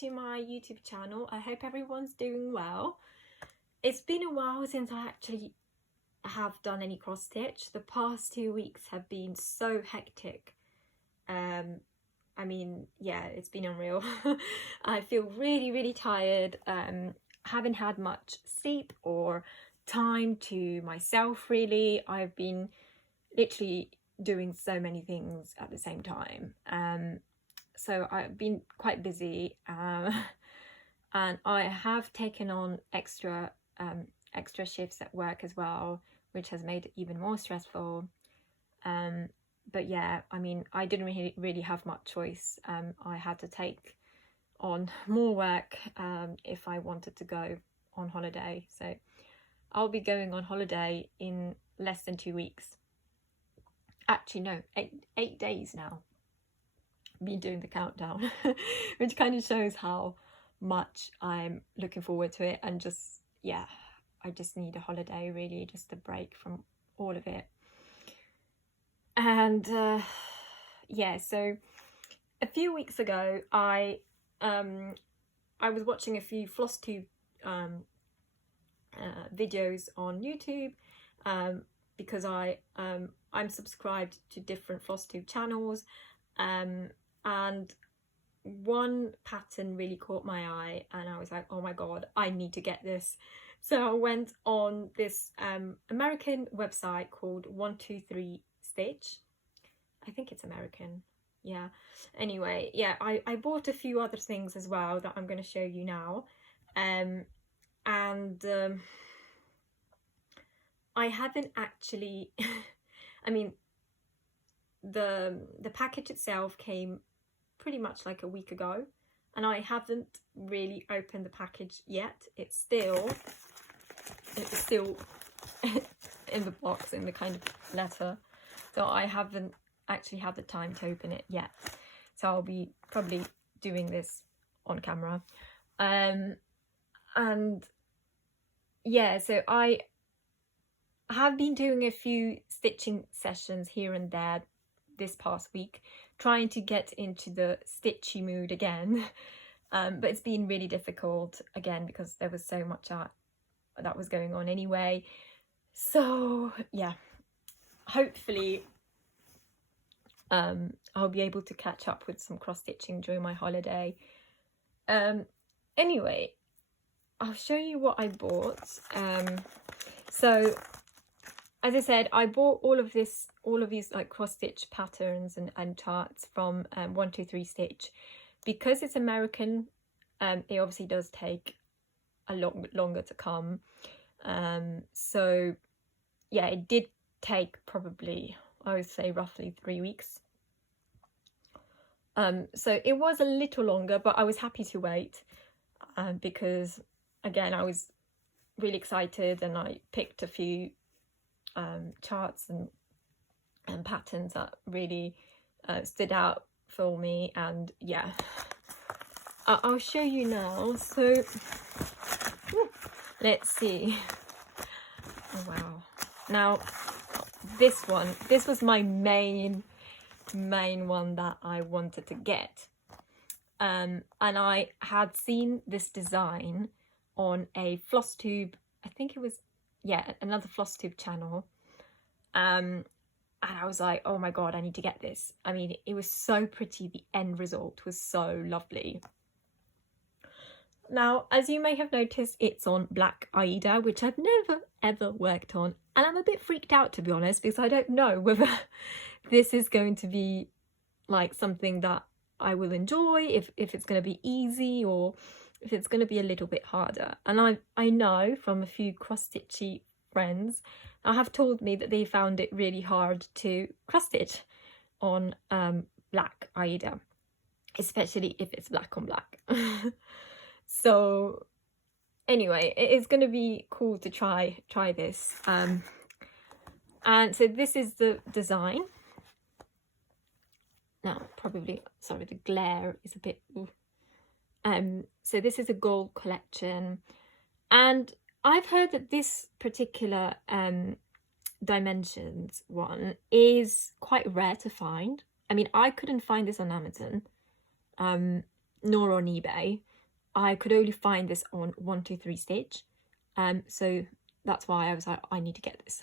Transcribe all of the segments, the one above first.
to my YouTube channel. I hope everyone's doing well. It's been a while since I actually have done any cross stitch. The past 2 weeks have been so hectic. I mean, yeah, it's been unreal. I feel really tired. Haven't had much sleep or time to myself really. I've been literally doing so many things at the same time. So I've been quite busy, and I have taken on extra shifts at work as well, which has made it even more stressful. But yeah, I mean, I didn't really have much choice. I had to take on more work if I wanted to go on holiday. So I'll be going on holiday in less than 2 weeks. Actually, no, eight days now. Been doing the countdown, which kind of shows how much I'm looking forward to it. And just, yeah, I just need a holiday, really, just a break from all of it. And yeah, so a few weeks ago I was watching a few Flosstube videos on YouTube, because I'm subscribed to different Flosstube channels, and one pattern really caught my eye, and I was like, oh my god, I need to get this. So I went on this American website called 123 Stitch. I think it's American, yeah. Anyway, yeah, I bought a few other things as well that I'm going to show you now, and I haven't actually I mean, the package itself came pretty much like a week ago, and I haven't really opened the package yet. It's still in the box, in the kind of letter, so I haven't actually had the time to open it yet. So I'll be probably doing this on camera. And yeah, so I have been doing a few stitching sessions here and there this past week, trying to get into the stitchy mood again. But it's been really difficult again because there was so much that was going on anyway. So yeah, hopefully I'll be able to catch up with some cross stitching during my holiday. Anyway, I'll show you what I bought. So as I said, I bought all of these like cross stitch patterns and charts from 123 Stitch. Because it's American, it obviously does take a lot longer to come. So yeah, it did take probably, I would say, roughly 3 weeks. So it was a little longer, but I was happy to wait, because again, I was really excited, and I picked a few charts and patterns that really stood out for me. And yeah, I'll show you now. So let's see. Oh wow. Now this was my main one that I wanted to get, and I had seen this design on a Flosstube, I think it was, yeah, another Flosstube channel, and I was like, oh my god, I need to get this. I mean, it was so pretty. The end result was so lovely. Now, as you may have noticed, it's on black Aida, which I've never ever worked on, and I'm a bit freaked out, to be honest, because I don't know whether this is going to be like something that I will enjoy, if it's going to be easy, or if it's going to be a little bit harder. And I know from a few cross-stitchy friends that have told me that they found it really hard to cross-stitch on black Aida, especially if it's black on black. So anyway, it is going to be cool to try this. And so this is the design. Now, probably, sorry, the glare is a bit... so this is a gold collection, and I've heard that this particular dimensions one is quite rare to find. I mean, I couldn't find this on Amazon, nor on eBay. I could only find this on 123 Stitch, so that's why I was like, I need to get this.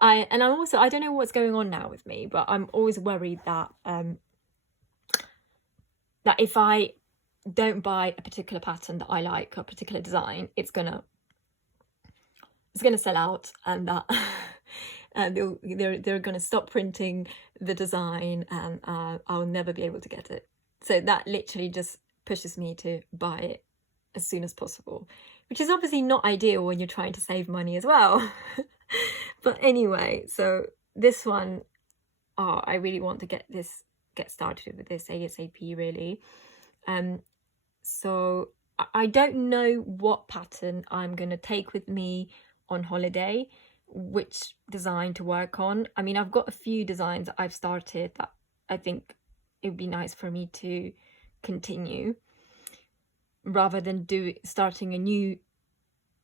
I don't know what's going on now with me, but I'm always worried that that if I don't buy a particular pattern that I like, a particular design, it's gonna sell out, and that and they're gonna stop printing the design, and I'll never be able to get it. So that literally just pushes me to buy it as soon as possible, which is obviously not ideal when you're trying to save money as well. But anyway, so this one, I really want to get started with this ASAP, really. So I don't know what pattern I'm gonna take with me on holiday, which design to work on. I mean, I've got a few designs that I've started that I think it would be nice for me to continue, rather than starting a new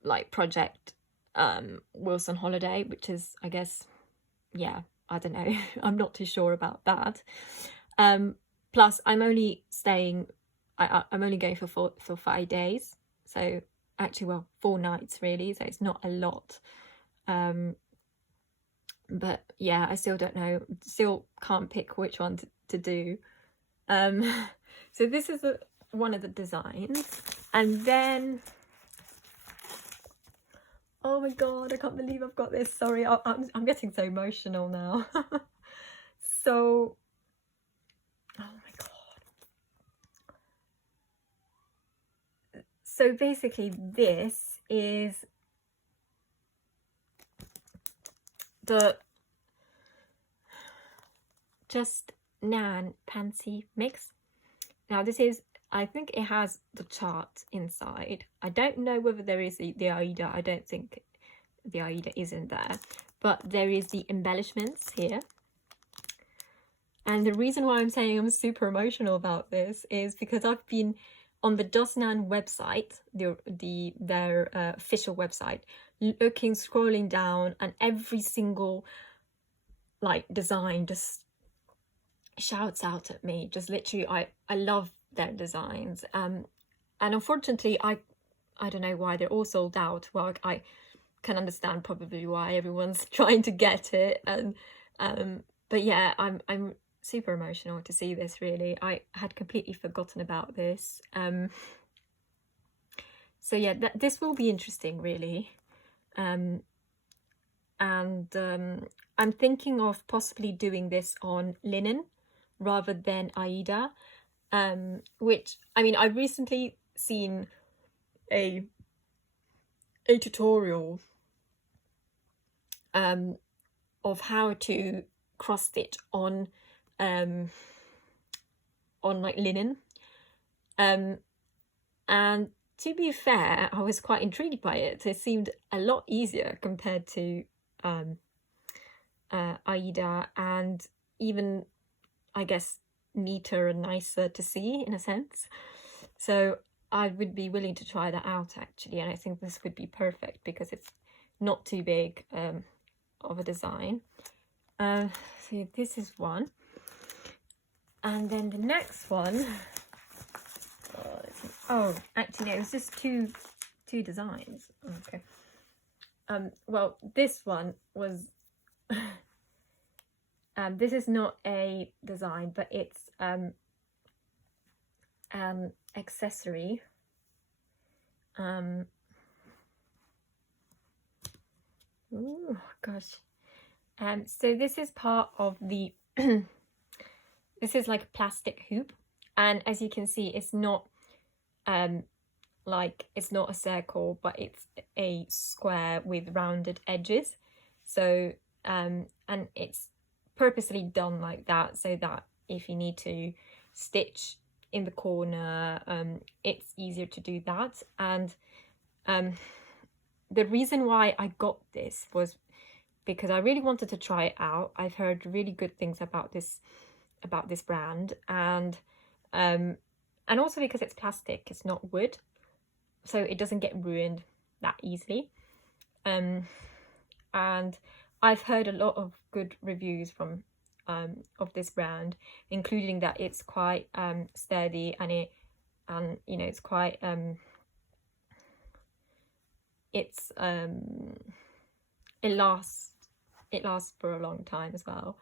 like project whilst on holiday, which is, I guess, yeah, I don't know. I'm not too sure about that. Plus I'm only staying, I'm only going for 5 days, so actually, well, 4 nights really, so it's not a lot. But yeah, I still don't know, still can't pick which one to do. So this is one of the designs, and then, oh my god, I can't believe I've got this. Sorry, I'm getting so emotional now. So, oh my god. So basically this is the Just Nan Pansy mix. Now this is, I think it has the chart inside. I don't know whether there is the Aida. I don't think the Aida is in there, but there is the embellishments here. And the reason why I'm saying I'm super emotional about this is because I've been on the Just Nan website, their official website, scrolling down, and every single like design just shouts out at me. Just literally, I love their designs, and unfortunately I don't know why they're all sold out. Well, I can understand probably why everyone's trying to get it, and but yeah, I'm super emotional to see this, really. I had completely forgotten about this. So yeah, this will be interesting, really. And I'm thinking of possibly doing this on linen rather than Aida, which, I mean, I've recently seen a tutorial of how to cross stitch on like linen, and to be fair, I was quite intrigued by it. It seemed a lot easier compared to Aida, and even, I guess, neater and nicer to see in a sense. So I would be willing to try that out, actually, and I think this would be perfect because it's not too big of a design. So this is one, and then the next one, oh, actually no, it was just two designs. Okay. Well, this one was this is not a design, but it's accessory. Oh gosh. So this is part of the this is like a plastic hoop, and as you can see, it's not like, it's not a circle, but it's a square with rounded edges. So and it's purposely done like that so that if you need to stitch in the corner, it's easier to do that. And the reason why I got this was because I really wanted to try it out. I've heard really good things about this brand, and also because it's plastic, it's not wood, so it doesn't get ruined that easily. And I've heard a lot of good reviews from of this brand, including that it's quite sturdy, and it and you know, it's quite it lasts for a long time as well.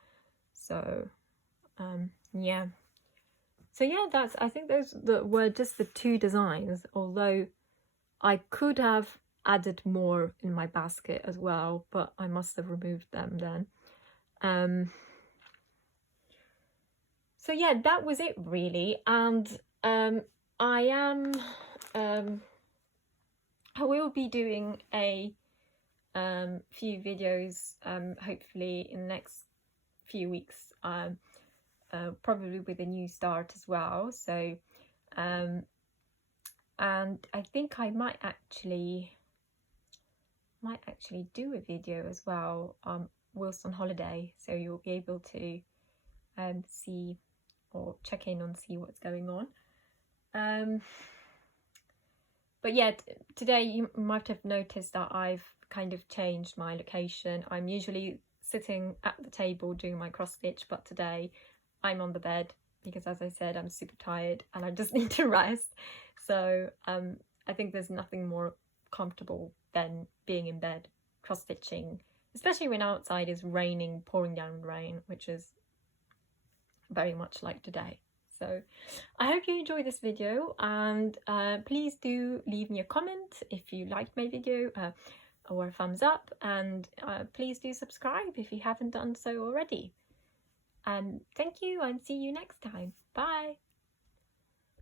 So yeah, so yeah, that's, I think those were just the 2 designs, although I could have added more in my basket as well, but I must have removed them then. So yeah, that was it really. And I will be doing a few videos hopefully in the next few weeks, probably with a new start as well. So and I think I might actually do a video as well whilst on holiday, so you'll be able to see or check in and see what's going on. But yeah, today you might have noticed that I've kind of changed my location. I'm usually sitting at the table doing my cross stitch, but today I'm on the bed because, as I said, I'm super tired and I just need to rest. So I think there's nothing more comfortable than being in bed cross stitching, especially when outside is raining, pouring down rain, which is very much like today. So I hope you enjoyed this video, and please do leave me a comment if you liked my video, or a thumbs up, and please do subscribe if you haven't done so already. Thank you, and see you next time. Bye.